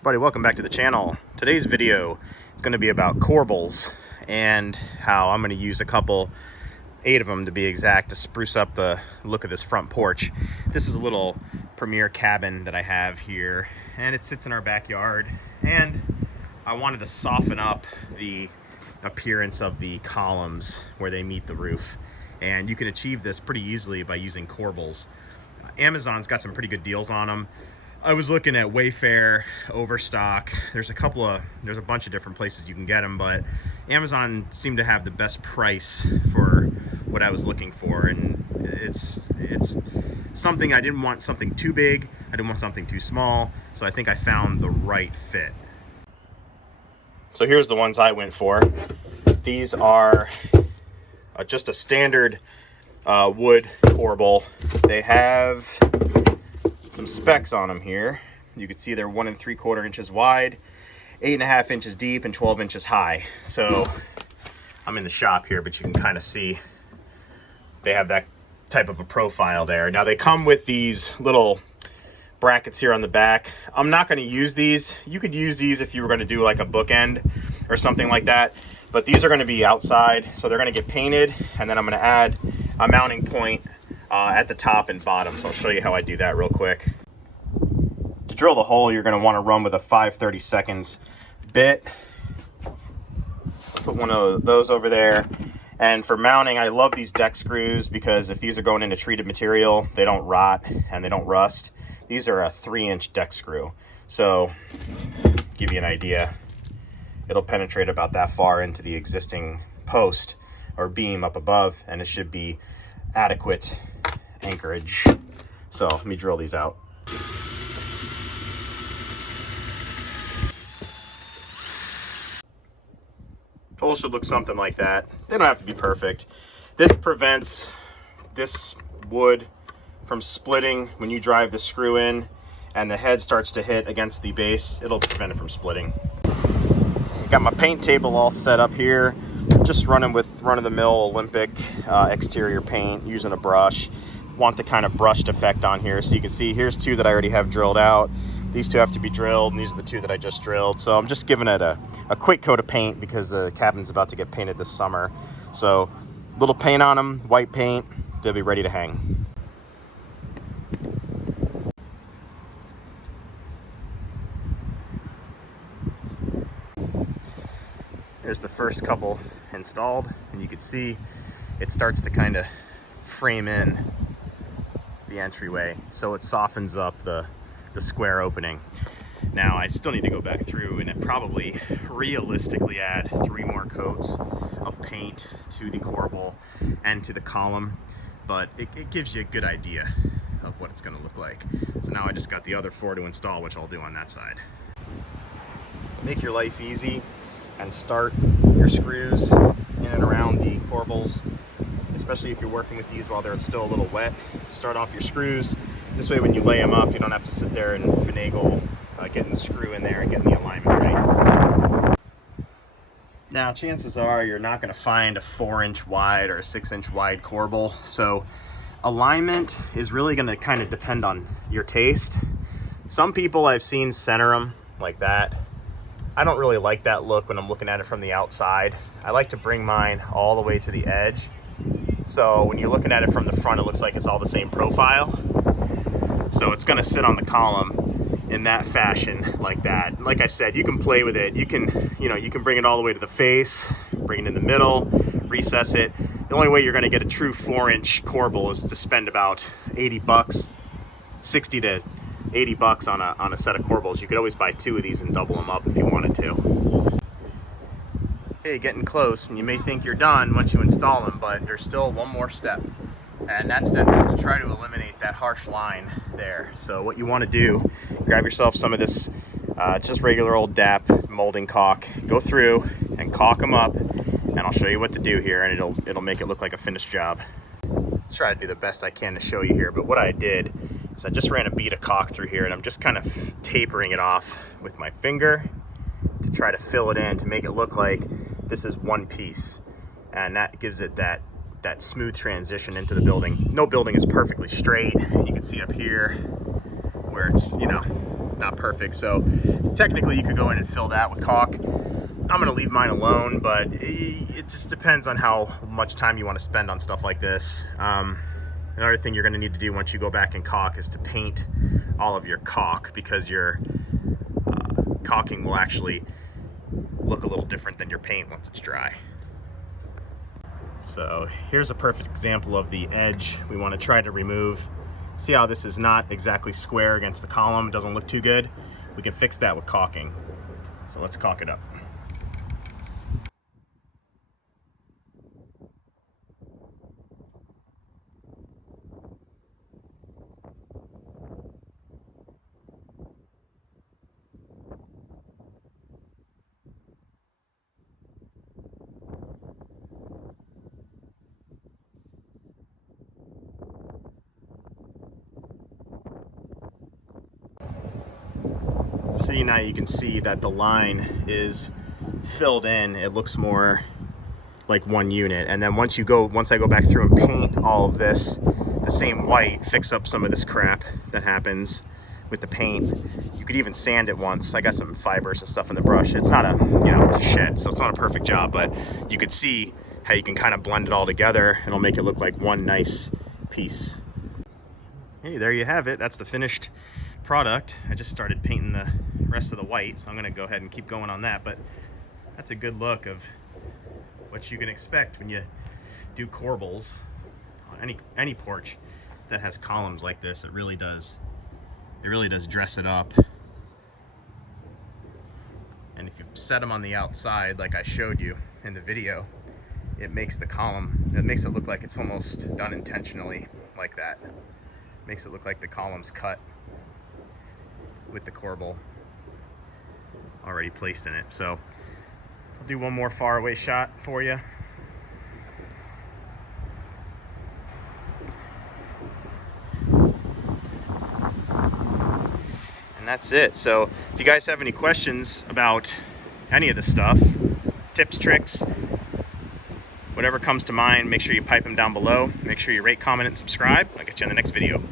Everybody, welcome back to the channel. Today's video is going to be about corbels and how I'm going to use a couple, 8 of them to be exact, to spruce up the look of this front porch. This is a little premier cabin that I have here, and it sits in our backyard, and I wanted to soften up the appearance of the columns where they meet the roof, and you can achieve this pretty easily by using corbels. Amazon's got some pretty good deals on them. I was looking at Wayfair, Overstock. There's a bunch of different places you can get them, but Amazon seemed to have the best price for what I was looking for, and it's something. I didn't want something too big, I didn't want something too small, so I think I found the right fit. So here's the ones I went for. These are just a standard wood corbel. They have some specs on them here. You can see they're 1 3/4 inches wide, 8.5 inches deep, and 12 inches high. So I'm in the shop here, but you can kind of see they have that type of a profile there. Now they come with these little brackets here on the back. I'm not going to use these. You could use these if you were going to do like a bookend or something like that, but these are going to be outside, so they're going to get painted, and then I'm going to add a mounting point at the top and bottom. So I'll show you how I do that real quick. To drill the hole, you're going to want to run with a 5/32 bit. Put one of those over there. And for mounting, I love these deck screws because if these are going into treated material, they don't rot and they don't rust. These are a 3-inch deck screw. So give you an idea, it'll penetrate about that far into the existing post or beam up above, and it should be adequate anchorage. So let me drill these out. Hole should look something like that. They don't have to be perfect. This prevents this wood from splitting when you drive the screw in and the head starts to hit against the base. It'll prevent it from splitting. Got my paint table all set up here. Just running with run-of-the-mill Olympic exterior paint, using a brush. Want the kind of brushed effect on here. So you can see here's 2 that I already have drilled out. These 2 have to be drilled, and these are the 2 that I just drilled. So I'm just giving it a quick coat of paint because the cabin's about to get painted this summer. So little paint on them, white paint, they'll be ready to hang. There's the first couple installed, and you can see it starts to kind of frame in the entryway, so it softens up the square opening. Now I still need to go back through and probably realistically add 3 more coats of paint to the corbel and to the column, but it gives you a good idea of what it's going to look like. So now I just got the other 4 to install, which I'll do on that side. Make your life easy and start your screws in and around the corbels, especially if you're working with these while they're still a little wet. Start off your screws. This way when you lay them up, you don't have to sit there and finagle getting the screw in there and getting the alignment right. Now chances are you're not going to find a 4-inch wide or a 6-inch wide corbel, so alignment is really going to kind of depend on your taste. Some people I've seen center them like that. I don't really like that look when I'm looking at it from the outside. I like to bring mine all the way to the edge. So when you're looking at it from the front, it looks like it's all the same profile. So it's gonna sit on the column in that fashion, like that. Like I said, you can play with it. You can bring it all the way to the face, bring it in the middle, recess it. The only way you're gonna get a true 4-inch corbel is to spend about 80 bucks, 60 to 80 bucks on a set of corbels. You could always buy 2 of these and double them up if you wanted to. Okay, getting close, and you may think you're done once you install them, but there's still one more step, and that step is to try to eliminate that harsh line there. So what you want to do, grab yourself some of this just regular old DAP molding caulk, go through and caulk them up, and I'll show you what to do here, and it'll make it look like a finished job. Let's try to do the best I can to show you here, but what I did is I just ran a bead of caulk through here, and I'm just kind of tapering it off with my finger to try to fill it in to make it look like this is one piece, and that gives it that smooth transition into the building. No building is perfectly straight. You can see up here where it's, not perfect. So technically you could go in and fill that with caulk. I'm gonna leave mine alone, but it just depends on how much time you want to spend on stuff like this. Another thing you're gonna need to do once you go back and caulk is to paint all of your caulk, because your caulking will actually look a little different than your paint once it's dry. So here's a perfect example of the edge we want to try to remove. See how this is not exactly square against the column? It doesn't look too good. We can fix that with caulking. So let's caulk it up. See, now you can see that the line is filled in. It looks more like one unit. And then once I go back through and paint all of this the same white, fix up some of this crap that happens with the paint. You could even sand it once. I got some fibers and stuff in the brush. It's not a, it's a shed, so it's not a perfect job, but you could see how you can kind of blend it all together. It'll make it look like one nice piece. Hey, there you have it. That's the finished product. I just started painting the rest of the white, so I'm gonna go ahead and keep going on that, but that's a good look of what you can expect when you do corbels on any porch that has columns like this. It really does dress it up. And if you set them on the outside like I showed you in the video, it makes it look like it's almost done intentionally like that. Makes it look like the column's cut with the corbel already placed in it. So I'll do one more far away shot for you. And that's it. So if you guys have any questions about any of this stuff, tips, tricks, whatever comes to mind, make sure you pipe them down below. Make sure you rate, comment, and subscribe. I'll get you in the next video.